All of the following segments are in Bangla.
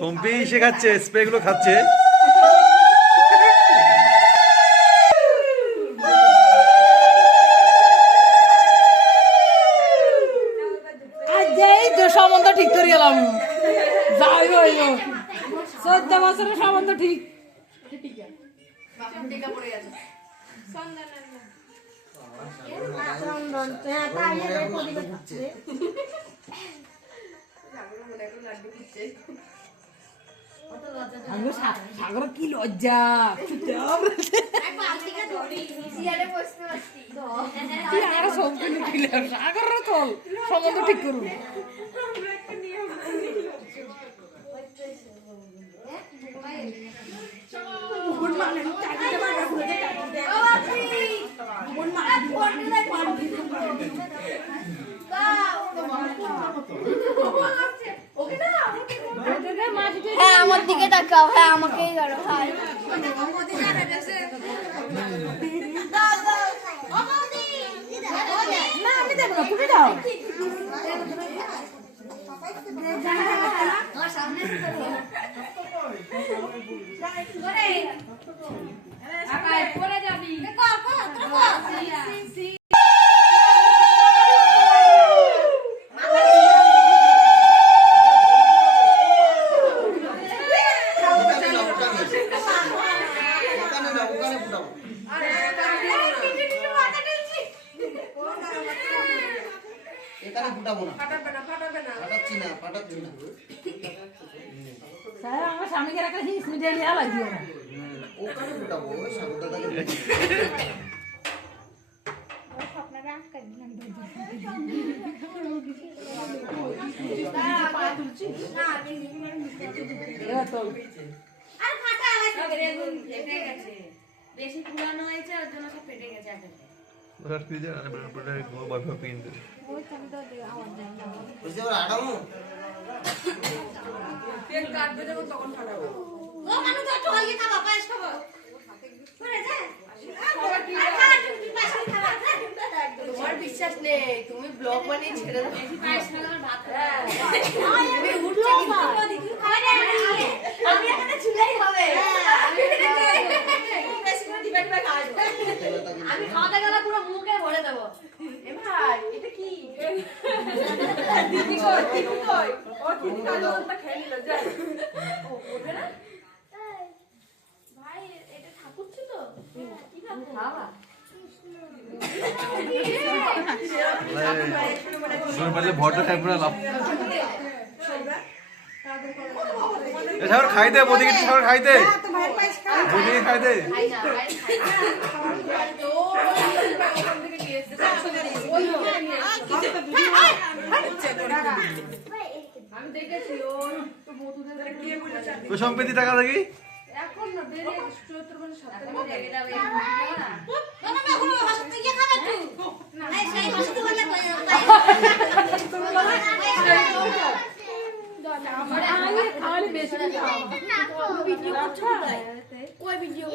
সম্পি শেখাচ্ছে, স্প্রে গুলো খাচ্ছে। সম্বন্ধ ঠিক করে গেলাম, যাই হইল 14 বছরের সম্বন্ধ ঠিক। সাগর কি লজ্জা, সাগর চল সম্বন্ধ ঠিক করুন। হ্যাঁ আমার দিকে তাকাও, হ্যাঁ আমাকেই করো। হাই না আমি দেবো না, তুমি দাও। পরে যাবি আমার স্বামীকে একটা হিংস মিডিয়া নিয়ে লাগিও না। বেশি পুরানো হয়েছে ওর জন্য সব ফেটে গেছে। তোমার বিশ্বাস নেই, তুমি ব্লগ বানিয়ে ছেড়ে দাও। আমি খাওয়াতে গেলে পুরো মুখে ভরে দেবো। ভাই এটা কি দিদি কই দিদি কই ও দিদি কালটা খেয়ে নিল যা ওঠে না ভাই। এটা ঠাকুর ছিল কি ঠাকুর বাবা ভট্ট ঠাকুর সবার খাইতে বদিকে, সবার খাইতে বদিকে খাইতে। সম্প্রীতি টাকা দেখি এখন না বেরে চৈত্র মানে 7 कोई वीडियो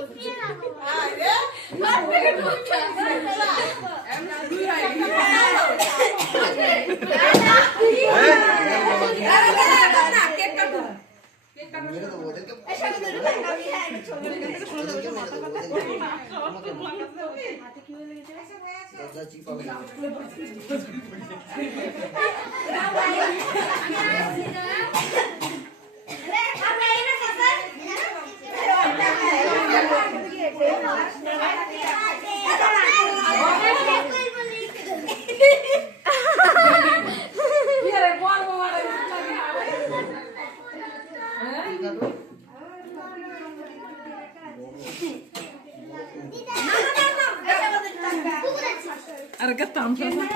अरे क्या काम कर रहा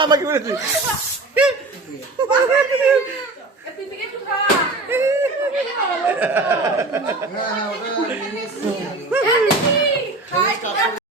আমাকে বলেছি